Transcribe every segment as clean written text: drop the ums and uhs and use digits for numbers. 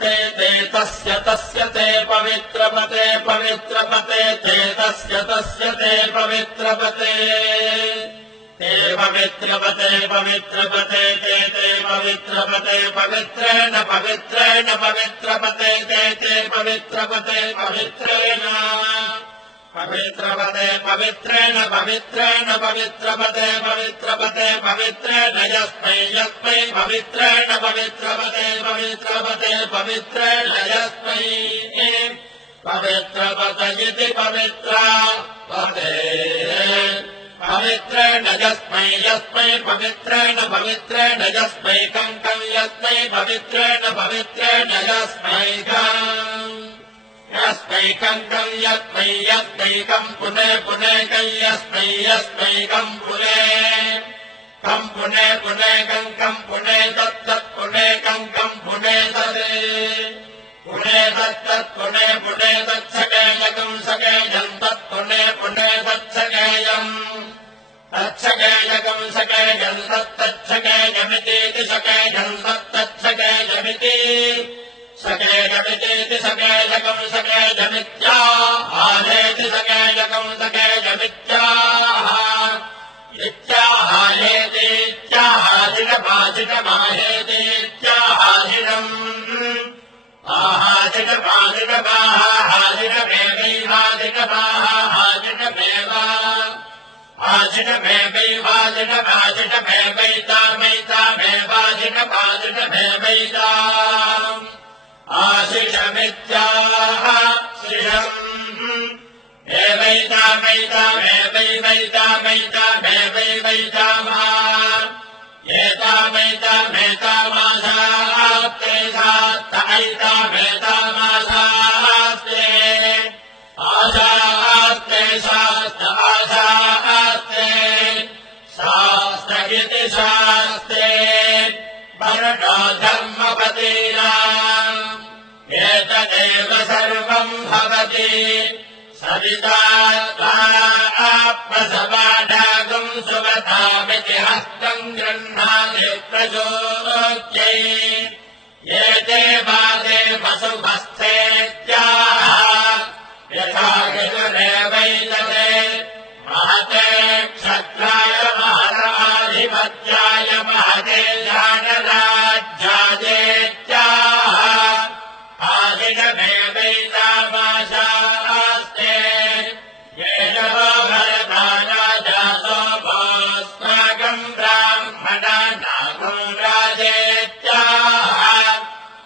ते तस्य ते पवित्रपते पवित्रपते ते तस्य ते पवित्रपते ते पवित्रपते पवित्रपते ते पवित्रपते पवित्रेण पवित्रेण पवित्रपते ते पवित्रपते पवित्रेण पवित्रपते पवित्रेण पवित्रेण पवित्रपते पवित्रपते पवित्रेण यस्मै यस्मै पवित्रेण पवित्रपते पवित्रपते पवित्रेण यस्मै पवित्रपते इति पवित्रपते पवित्रेण यस्मै यस्मै पवित्रेण पवित्रेण यस्मै कं यस्मै पवित्रेण पवित्रेण यस्मैकं यस्मैकं पुने पुने कं यस्मैकं पुने कं पुने तत्तत् पुने कं पुने तदे पुने तत्तत् पुने पुने तत्सकेयकं सकेयं तत्पुने पुने तत्सकेयम् तत्सकेयकं सकेयं तत्तच्छकेयमिति सकेयं तत्तच्छकेयमिति सकेयमिति सकेयकं सकेयमित्याहारेति सकेयकं सकेयमित्याहारेतीत्याहारिणमाजिनमाहेतीत्याहारिणम् आशिषमेवैवाजिनमेवाजिनमेवाजिनमेवैतामैतामेवाजिनमाजिनमेवैता आशिषमित्याह शिषम् एवैतामैतामेवैवैतामैतामेवैतामैतामः एतामैतामेतामासास्ते सात्त ऐतामेतामासास्ते आशास्ते शास्त आशास्ते शास्त इति शास्ते वर्णो धर्मपतीनाम् एतदेव सर्वम् भवति सविता प्रसवाढागम् सुवतामिति हस्तम् गृह्णाति प्रचोद्यै एते वादे वसुभस्थेत्याह यथा यजुरेवैतते महते क्षत्राय महताधिपत्याय महते जानराज्यायेत्याह आदिनमेवैतामाशास्ते येन वो भरतानाजातो भोस्माकम् ब्राह्मणानागो राजेत्याह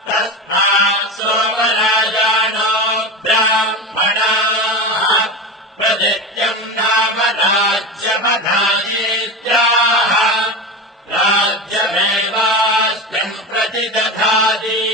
तस्मात् सोमराजानो ब्राह्मणाः प्रदित्यम् नाम राज्यमधायेत्याह राज्यमेवास्मिन् प्रतिदधाति।